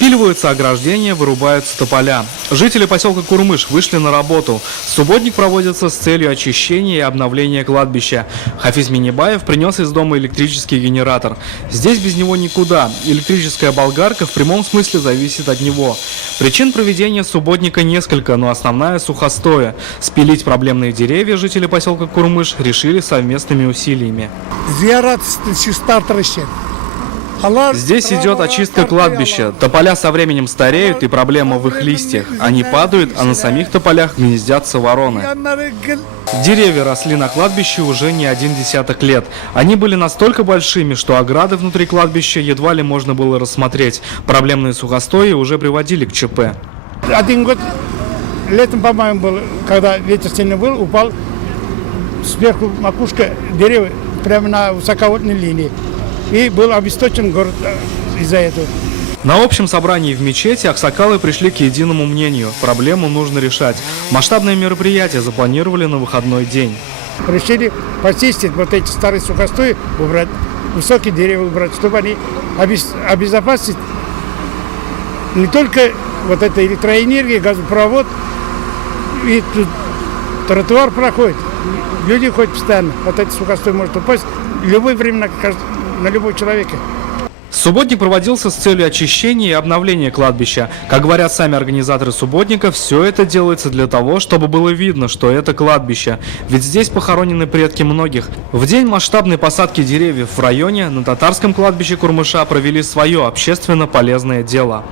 Спиливаются ограждения, вырубаются тополя. Жители поселка Курмыш вышли на работу. Субботник проводится с целью очищения и обновления кладбища. Хафиз Минибаев принес из дома электрический генератор. Здесь без него никуда. Электрическая болгарка в прямом смысле зависит от него. Причин проведения субботника несколько, но основная сухостое. Спилить проблемные деревья жители поселка Курмыш решили совместными усилиями. Здесь идет очистка кладбища. Тополя со временем стареют, и проблема в их листьях. Они падают, а на самих тополях гнездятся вороны. Деревья росли на кладбище уже не один десяток лет. Они были настолько большими, что ограды внутри кладбища едва ли можно было рассмотреть. Проблемные сухостои уже приводили к ЧП. Один год летом, по-моему, был, когда ветер сильно был, упал сверху макушка деревьев прямо на высоковольтной линии. И был обесточен город из-за этого. На общем собрании в мечети аксакалы пришли к единому мнению. Проблему нужно решать. Масштабное мероприятие запланировали на выходной день. Решили почистить вот эти старые сухостои, убрать, высокие деревья убрать, чтобы они обезопасить не только вот эта электроэнергия, газопровод, и тут тротуар проходит. Люди ходят постоянно. Вот эти сухостои может упасть в любое время на любого человека. Субботник проводился с целью очищения и обновления кладбища. Как говорят сами организаторы субботника, все это делается для того, чтобы было видно, что это кладбище. Ведь здесь похоронены предки многих. В день масштабной посадки деревьев в районе на татарском кладбище Курмыша провели свое общественно полезное дело.